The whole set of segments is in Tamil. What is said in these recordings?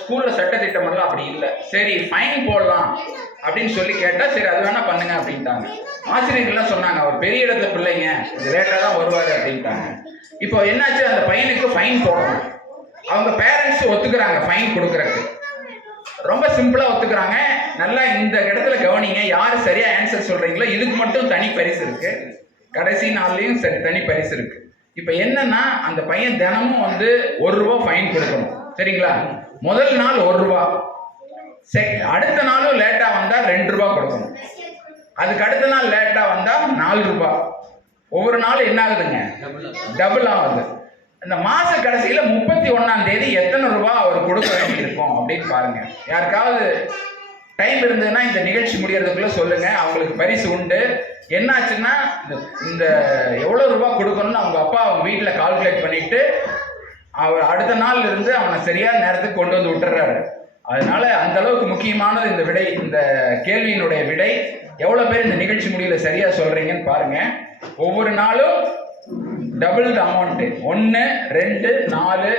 ஸ்கூல்ல சட்டத்திட்டம் எல்லாம் அப்படி இல்லை. சரி ஃபைன் போடலாம் அப்படின்னு சொல்லி கேட்டா சரி அது வேணா பண்ணுங்க அப்படின்ட்டாங்க. ஆசிரியர்கள்லாம் சொன்னாங்க அவர் பெரிய இடத்துல பிள்ளைங்க லேட்டாக தான் வருவாரு அப்படின்ட்டாங்க. இப்போ என்னாச்சு, அந்த பையனுக்கு ஃபைன் போடணும். அவங்க பேரண்ட்ஸ் ஒத்துக்கிறாங்க ஃபைன் கொடுக்கறதுக்கு. ரொம்ப சிம்பிளா ஒத்துக்கிறாங்க. நல்லா இந்த இடத்துல கவனிங்க, யாரு சரியா ஆன்சர் சொல்றீங்களோ இதுக்கு மட்டும் தனி பரிசு இருக்கு, கடைசி நாள்லயும் சரி தனி பரிசு இருக்கு. இப்ப என்னன்னா அந்த பையன் தினமும் வந்து ₹1 ஃபைன் கொடுக்கணும். சரிங்களா? முதல் நாள் ₹1, அடுத்த நாளும் லேட்டா வந்தா ₹2 கொடுக்கணும். அதுக்கு அடுத்த நாள் லேட்டா வந்தா ₹4. ஒவ்வொரு நாளும் என்ன ஆகுதுங்க, டபுள் ஆகுது. இந்த மாச கடைசியில 31ஆம் தேதி எத்தனை ரூபாய் அவர் கொடுக்க வேண்டி இருக்கும் அப்படின்னு பாருங்க. யாருக்காவது டைம் இருந்ததுன்னா இந்த நிகழ்ச்சி முடியறதுக்குள்ள சொல்லுங்க, அவங்களுக்கு பரிசு உண்டு. என்னாச்சுன்னா இந்த எவ்வளவு ரூபாய் கொடுக்கணும்னு அவங்க அப்பா அவங்க வீட்டுல கால்குலேட் பண்ணிட்டு அவர் அடுத்த நாள்ல இருந்து அவனை சரியான நேரத்துக்கு கொண்டு வந்து விட்டுறாரு. அதனால அந்த அளவுக்கு முக்கியமானது இந்த விடை, இந்த கேள்வியினுடைய விடை. எவ்வளவு பேர் இந்த நிகழ்ச்சி முடியல சரியா சொல்றீங்கன்னு பாருங்க. ஒவ்வொரு நாளும் டபுள் அமௌண்ட் 1, 2, 4,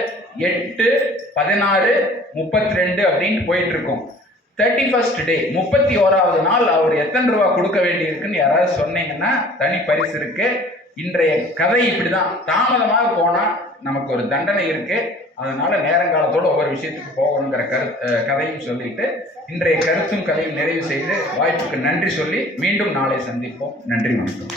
8, 16, 32 அப்படின்னு போயிட்டு இருக்கும். 31st டே 31வது நாள் அவர் எத்தனை ரூபாய் கொடுக்க வேண்டி இருக்குன்னு யாராவது சொன்னீங்கன்னா தனி பரிசு இருக்கு. இன்றைய கதை இப்படிதான், தாமதமாக போனா நமக்கு ஒரு தண்டனை இருக்கு. அதனால நேரங்காலத்தோட ஒவ்வொரு விஷயத்துக்கு போகணுங்கிற கதையும் சொல்லிட்டு இன்றைய கருத்தும் கதையும் நிறைவு செய்து வாய்ப்புக்கு நன்றி சொல்லி மீண்டும் நாளை சந்திப்போம். நன்றி, வணக்கம்.